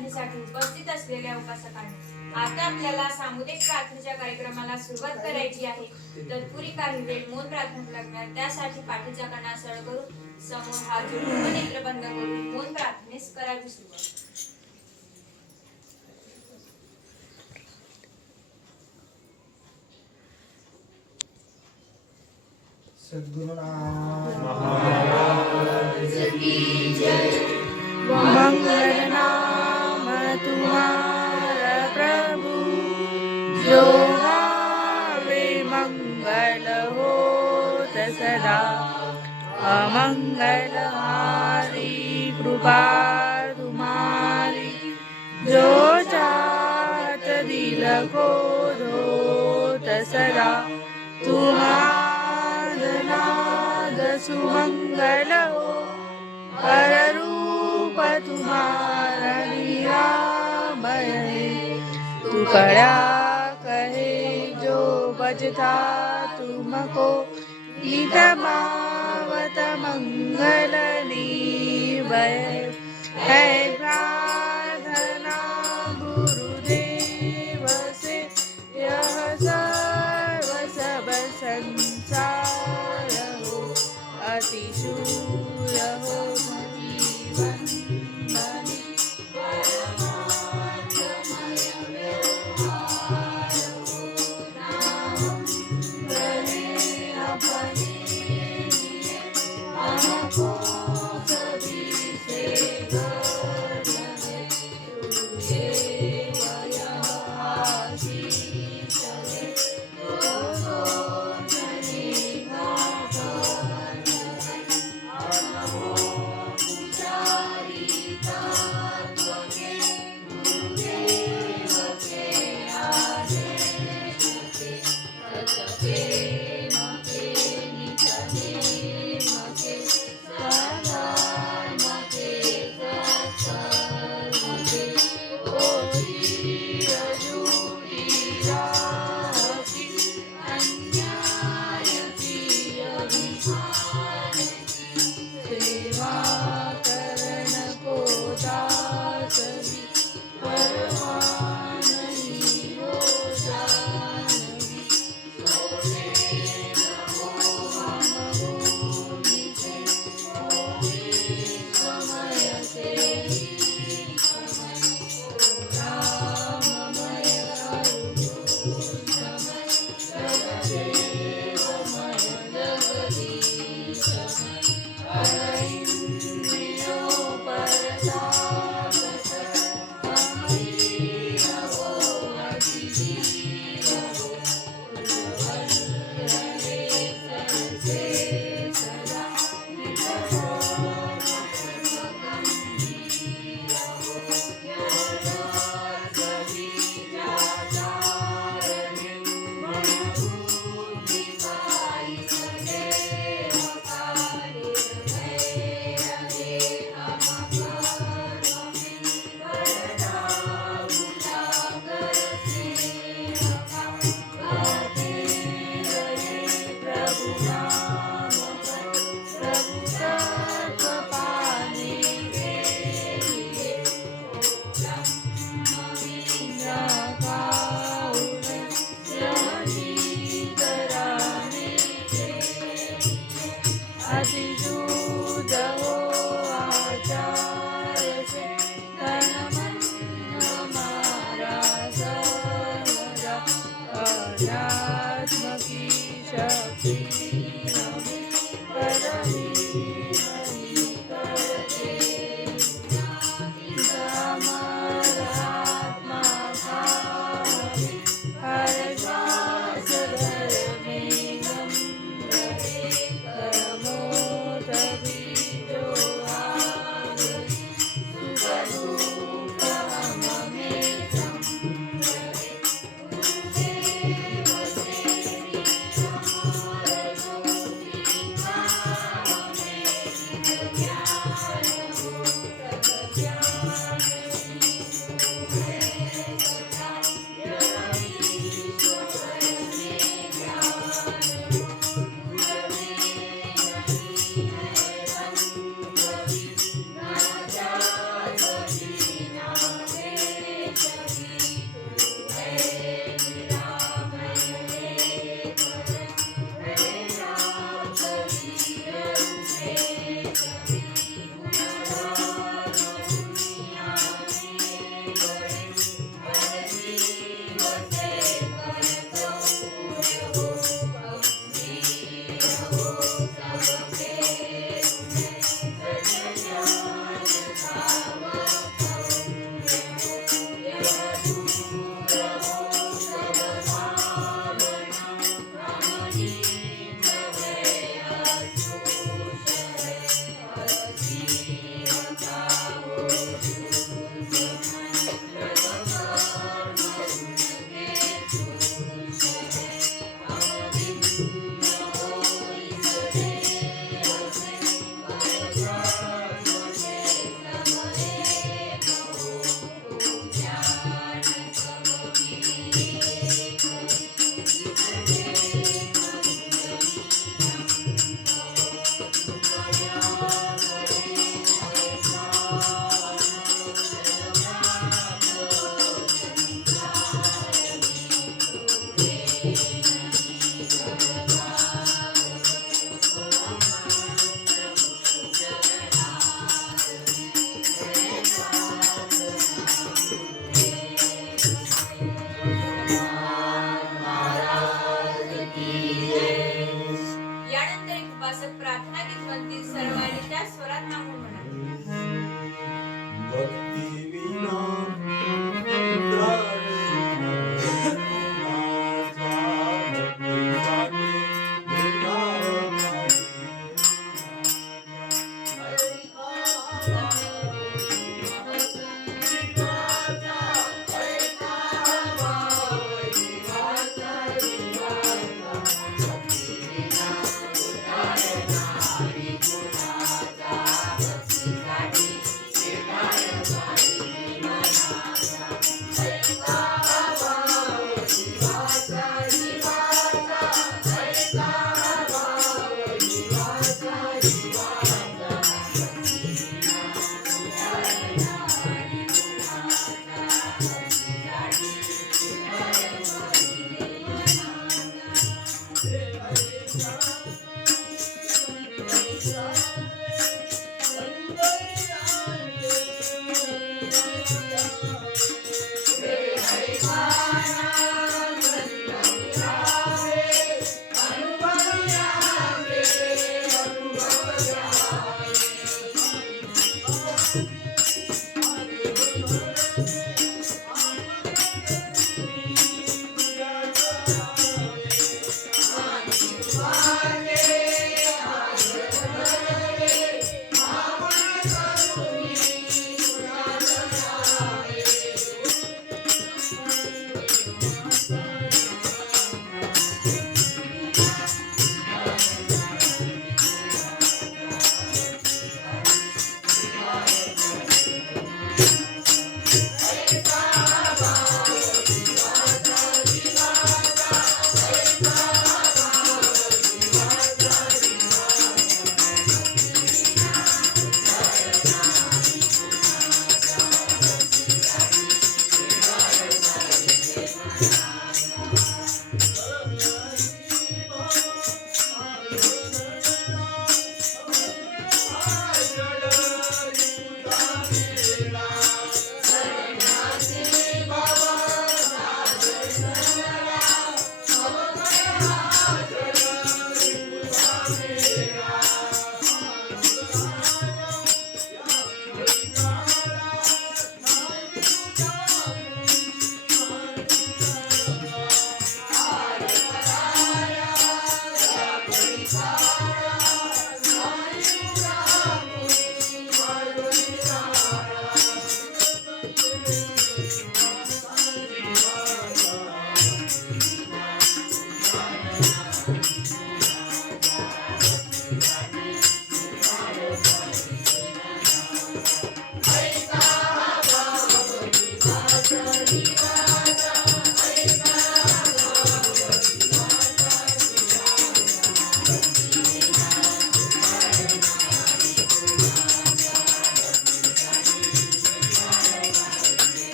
प्रार्थनेसाठी उपस्थित असलेल्या उपासकांना आता आपल्याला सामुदायिक प्रार्थनेच्या कार्यक्रमाला सुरुवात करायची आहे. तत्पूर्वी काही वेळ मौन प्रार्थना लागणार. त्यासाठी पाठीचा कणा सरळ करून समोर हात जोडून नेत्र बंद करून मौन प्रार्थनेस करावी सुरुवात. सद्गुरुनाथ महाराज की जय। मंगल नाम तुम्हारा प्रभु, जो गावे मंगल होत सदा। अमंगल हारी कृपा तुम्हारी, जो चाहत दिल को धोत सदा। नाद सुमंगल हो, पर रूप तुम्हारा निरामय है। टुकड़ा कहे जो बजता तुमको, नित मावत मंगल निभय है। प्रार्थना गुरुदेव से यह सर्व सब संसार हो, अतिशूल हो जीवन बने। परमार्थमय व्यवहार हो, नाम गले अपने लिए, हमको सभी से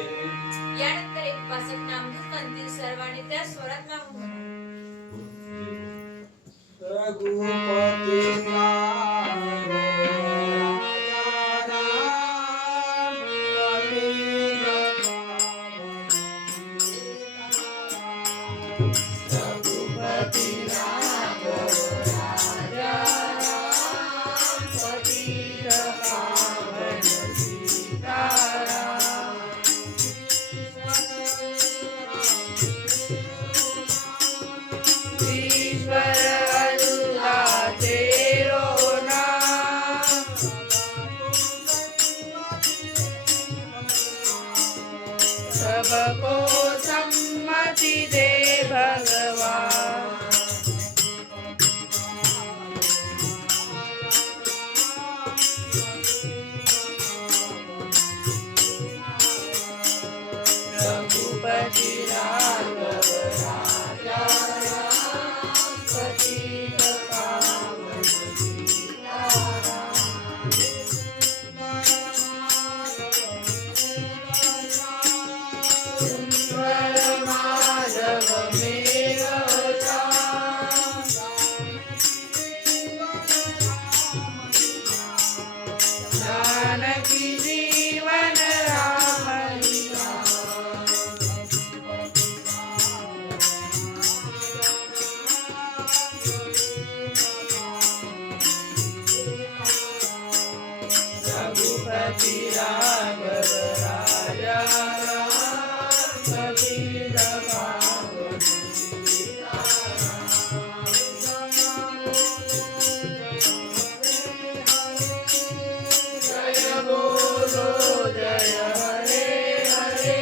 यानंतर एक उपासक नामधूप म्हणतील सर्वांनी त्या स्वरात नाम म्हणा. रघुपति राघव राजा राम पतित पावन रघुपति राघव राजा राम पतित पावन सीताराम ईश्वर अल्लाह तेरो नाम सबको सम्मति दे भगवान रघुपति राघव राजा राम पतित पावन सीताराम जानकी जीवन राम लीला रघुपति राघव राजा राम कबीर पावन जय बोलो जय हरे हरे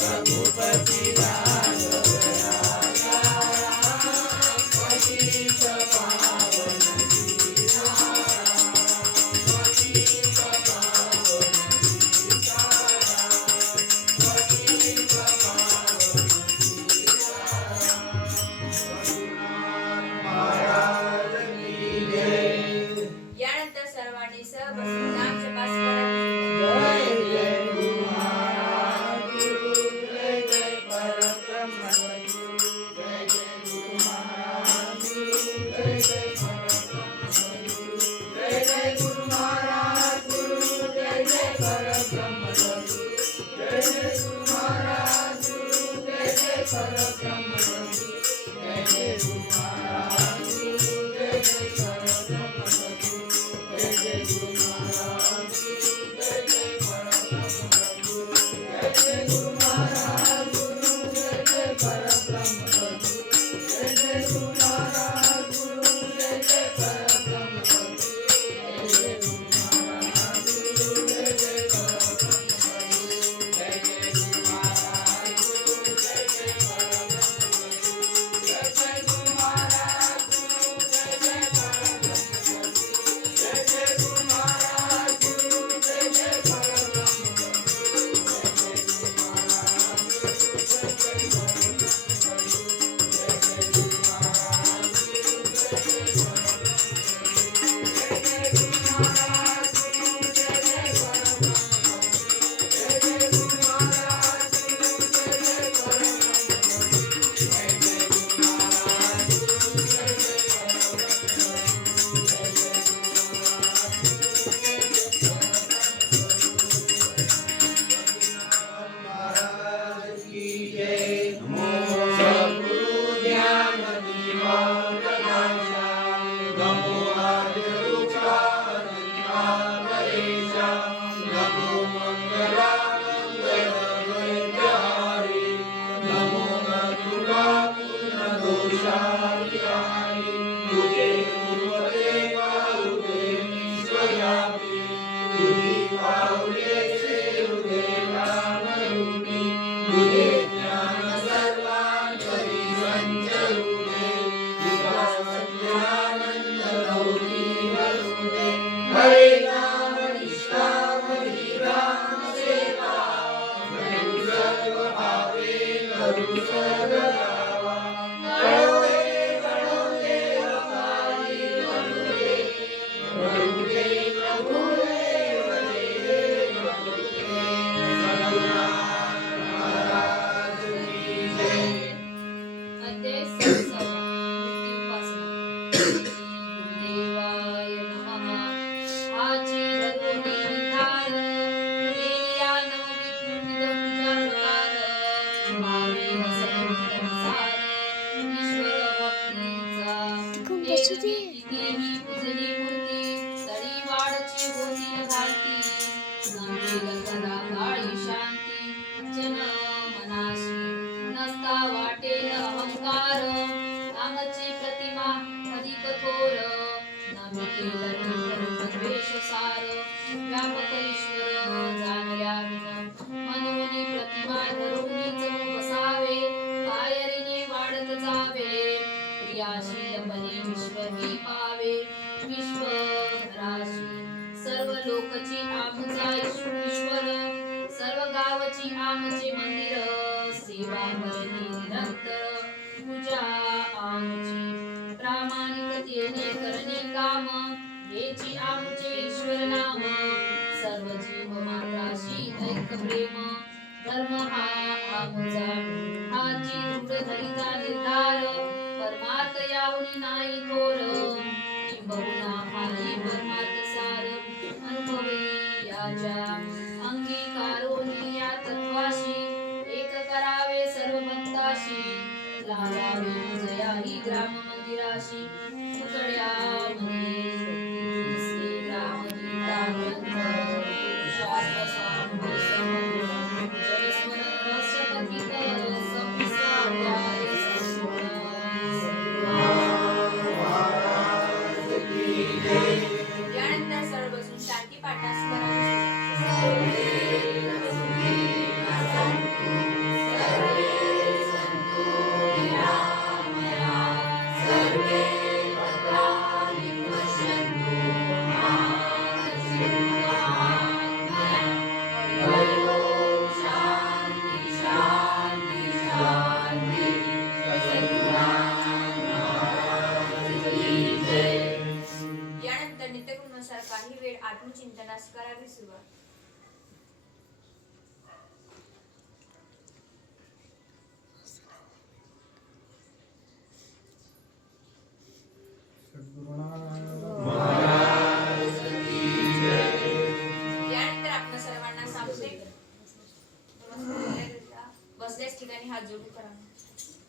रघुपति राघव राजा राम पतित पावन पतित पावन पतित पावन महाराज की जय यानंतर सर्वांनी सहबसून नाम जपास करावे. जय जय गुरु महाराज गुरु जय जय परब्रह्म गुरु जय जय गुरु महाराज गुरु जय जय परब्रह्म गुरु जय जय गुरु महाराज गुरु जय जय परब्रह्म गुरु जय जय गुरु महाराज गुरु जय जय परब्रह्म गुरु जय जय गुरु महाराज गुरु जय जय परब्रह्म गुरु जय जय गुरु महाराज गुरु जय जय परब्रह्म गुरु जय जय गुरु महाराज गुरु जय जय परब्रह्म गुरु जय जय गुरु महाराज गुरु जय जय परब्रह्म गुरु जय जय गुरु महाराज गुरु जय जय परब्रह्म गुरु जय जय गुरु महाराज गुरु जय जय परब्रह्म गुरु जय जय गुरु महाराज गुरु जय जय परब्रह्म गुरु जय जय गुरु महाराज गुरु जय जय परब्रह्म महाराज की जय नमो सद्गुरु ज्ञान दीपक प्रकाशा नमो आद्य रूपानंद परेशा नमो मंगला मंगल द्वैतहारी नमो मधुरा पूर्ण दोषारिहारी तुझे गुरुदेवा हृदय विश्वव्यापी तुझी पावले हृदय रामरूपी तुझे ज्ञान सर्वांतरी संचरुदे तुझा सत्यानंद लौकी वरुदे हरे नाम निष्काम राम सेवा करू सर्व भावे करू सदावा गणोदे अकाली गणोदे प्रभुदे प्रभुदेव देव प्रभुदे महाराज की जय अध्याय 6 मूर्ती उपासना. गुरुदेवाय नमः. आजी धरोनी निधार केलिया नवविध पूजा प्रकार भावे रसवंतनुसार ईश्वर भक्तीचा देवी पूजनी मूर्ती तळी वाडची होती घालती नमेल करा काळी शांती जन मनाशी नसता वाटेल अहंकार आमची प्रतिमा अधिक थोर नमितेल द्वेष सार व्यापक ईश्वर जाणल्या विन मनोनी प्रतिमा धरूनीच बसावे कायरीने वाढत जावे क्रियाशीलपणे विश्व ही पावे विश्वभराशी सर्व लोकची आमचा ईश्वर सर्व गावची आमचे मंदिर सेवा करणे निरंतर पूजा आमची प्रामाणिक काम हेची आमचे ईश्वर नाम सर्व जीव मात्राशी ऐक प्रेम धर्म हा आमचा हाची दृढ धरिता निर्धार परमार्थ याहुनी नाही थोर चिंबहुना हाही परमार्थ सार अनुभवी याच्या अंगीकारोनी या तत्वाशी एक करावे सर्व भक्ताशी लावावे जया ही ग्राम मंदिराशी तुकड्यामध्ये दिसले ग्रामगीता ग्रंथ शास्त्र स्वानुभव समूह जलस्वर रहस्य कथित सविस्तर अध्याय संपूर्ण यानंतर सर्व बसून शांती पाठास करावी यानंतर नित्यक्रमानुसार काही वेळ आत्मचिंतनास करावी सुरुवात यानंतर आपण सर्वांना सामुदायिक बसल्याच ठिकाणी हात जोडून करावे